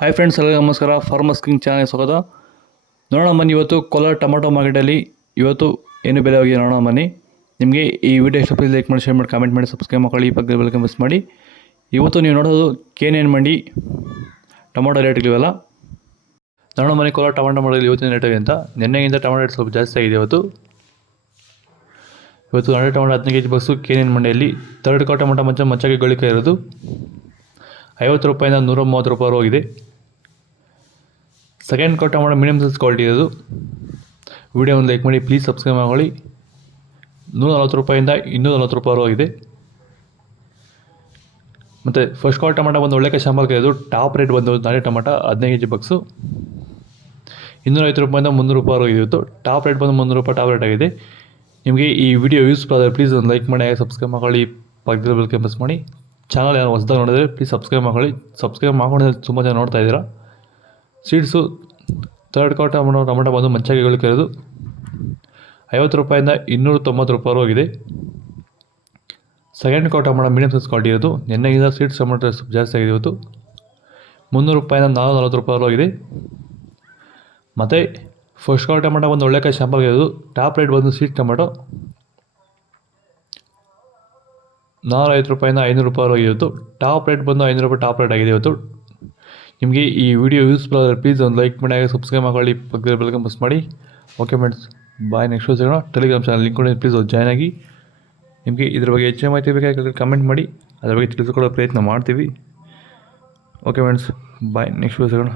Hi friends, ಎಲ್ಲರಿಗೂ ನಮಸ್ಕಾರ. Farmers king channel ಸ್ವಾಗತ. ನೋಡೋಣ ಬನ್ನಿ, ಇವತ್ತು ಕೋಲಾರ ಟೊಮಾಟೊ ಮಾರ್ಕೆಟಲ್ಲಿ ಇವತ್ತು ಏನು ಬೆಲೆ ಹೋಗಿದೆ ನೋಡೋಣ ಬನ್ನಿ. ನಿಮಗೆ ಈ ವಿಡಿಯೋ ಇಷ್ಟ ಪ್ಲೀಸ್ ಲೈಕ್ ಮಾಡಿ, ಶೇರ್ ಮಾಡಿ, ಕಾಮೆಂಟ್ ಮಾಡಿ, ಸಬ್ಸ್ಕ್ರೈಬ್ ಮಾಡಿ, ಪಕ್ಕದ ಬೆಲ್ ಮಿಸ್ ಮಾಡಿ. ಇವತ್ತು ನೀವು ನೋಡೋದು KNN ಮಂಡಿ ಟೊಮಾಟೊ ರೇಟ್ಗಳಿವೆಲ್ಲ ನೋಡೋಣ ಬನ್ನಿ. ಕೋಲಾರ ಟೊಮಾಟೊ ಮಾರ್ಕೆಟಲ್ಲಿ ಇವತ್ತಿನ ರೇಟ್ ಅಂತ ನಿನ್ನೆಗಿಂತ ಟೊಮಾಟೊ ರೇಟ್ ಸ್ವಲ್ಪ ಜಾಸ್ತಿ ಆಗಿದೆ. ಇವತ್ತು ನಾಳೆ ಟೊಮಾಟೊ 15 kg ಬಸ್ಸು KNN ಮಂಡಿಯಲ್ಲಿ ಥರ್ಡ್ ಕ್ವಾರ್ಟರ್ ಟೊಮಾಟೊ ಮಚ್ಚಗೆ ಗಳಿಕೆ ಇರೋದು 50 ರೂಪಾಯಿಂದ 130 ರೂಪಾಯಿ ಹೋಗಿದೆ. Second quarter tomato medium size quality video. ವಿಡಿಯೋ ಒಂದು ಲೈಕ್ ಮಾಡಿ, ಪ್ಲೀಸ್ ಸಬ್ಸ್ಕ್ರೈಬ್ ಮಾಡಿ. 140 ರೂಪಾಯಿಂದ 240 ರೂಪಾಯಿ ಹೋಗಿದೆ. ಮತ್ತು ಫಸ್ಟ್ ಕ್ವಾರ್ಟರ್ ಟೊಮಾಟೊ ಬಂದು ಒಳ್ಳೆ ಶಾಂಪಲ್ಗೆ ಇರೋದು. ಟಾಪ್ ರೇಟ್ ಬಂದು ನಾಳೆ ಟೊಮಾಟೊ 15 kg ಬಕ್ಸು 250 ರೂಪಾಯಿಂದ 300 ರೂಪಾಯಿ ಹೋಗಿದೆ. ಇವತ್ತು ಟಾಪ್ ರೇಟ್ ಬಂದು 300 ರೂಪಾಯಿ ಟಾಪ್ ರೇಟ್ ಆಗಿದೆ. ನಿಮಗೆ ಈ ವಿಡಿಯೋ ಯೂಸ್ಫುಲ್ ಆದರೆ ಪ್ಲೀಸ್ ಒಂದು ಲೈಕ್ ಮಾಡಿ, ಸಬ್ಸ್ಕ್ರೈಬ್ ಮಾಡಿ, ಪಕ್ಕದ ಬೆಲ್ ಮಿಸ್ ಮಾಡಿ. ಚಾನಲ್ ಯಾರು ಹೊಸದಾಗಿ ನೋಡಿದ್ರೆ ಪ್ಲೀಸ್ ಸಬ್ಸ್ಕ್ರೈಬ್ ಮಾಡಿ. ಸಬ್ಸ್ಕ್ರೈಬ್ ಮಾಡ್ಕೊಂಡಿದ್ರೆ ತುಂಬ ಜನ ನೋಡ್ತಾ ಇದ್ದೀರಾ. ಸೀಡ್ಸು ಥರ್ಡ್ ಕ್ವಾರ್ಟರ್ ಟೊಮಾಟೊ ಬಂದು ಮಂಚಾಗಿ ಇರೋದು 50 ರೂಪಾಯಿಂದ 290 ರೂಪಾಯಿ ಹೋಗಿದೆ. Second quarter tomato medium size quality ಇರೋದು. ನಿನ್ನೆಗಿಂತ ಸೀಡ್ಸ್ ಟೊಮಾಟೊ ಸ್ವಲ್ಪ ಜಾಸ್ತಿ ಆಗಿದೆ. ಇವತ್ತು 300 ರೂಪಾಯಿಂದ 440 ರೂಪಾಯಿ ಹೋಗಿದೆ. ಮತ್ತು ಫಸ್ಟ್ ಕ್ವಾರ್ಟರ್ ಟೊಮಾಟೊ ಒಂದು ಒಳ್ಳೆ ಶಾಂಪಲ್ಗೆ ಇರೋದು. ಟಾಪ್ ರೇಟ್ ಬಂದು ಸೀಡ್ಸ್ ಟೊಮಾಟೊ 450 ರೂಪಾಯಿಂದ 500 ರೂಪಾಯಿ ಹೋಗಿತ್ತು. ಟಾಪ್ ರೇಟ್ ಬಂದು 500 ರೂಪಾಯಿ ಟಾಪ್ ರೇಟ್ ಆಗಿದೆ ಇವತ್ತು. ನಿಮಗೆ ಈ ವಿಡಿಯೋ ಯೂಸ್ಫುಲ್ ಆದರೆ ಪ್ಲೀಸ್ ಒಂದು ಲೈಕ್ ಮಾಡಿ, ಸಬ್ಸ್ಕ್ರೈಬ್ ಮಾಡಿ, ಪಕ್ಕದ ಬೆಲ್ ಮಿಸ್ ಮಾಡಿ. ಓಕೆ ಫ್ರೆಂಡ್ಸ್, ಬಾಯ್. ನೆಕ್ಸ್ಟ್ ಸಿಗೋಣ. ಟೆಲಿಗ್ರಾಮ್ ಚಾನಲ್ ಲಿಂಕ್ ಕೊಡಿ, ಪ್ಲೀಸ್ ಜಾಯ್ನ್ ಆಗಿ. ನಿಮಗೆ ಇದ್ರ ಬಗ್ಗೆ ಹೆಚ್ಚಿನ ಮಾಹಿತಿ ಬೇಕಾಗಿ ಕಮೆಂಟ್ ಮಾಡಿ, ಅದರ ಬಗ್ಗೆ ತಿಳಿದುಕೊಳ್ಳೋ ಪ್ರಯತ್ನ ಮಾಡ್ತೀವಿ. ಓಕೆ ಫ್ರೆಂಡ್ಸ್, ಬಾಯ್. ನೆಕ್ಸ್ಟ್ ಸಿಗೋಣ.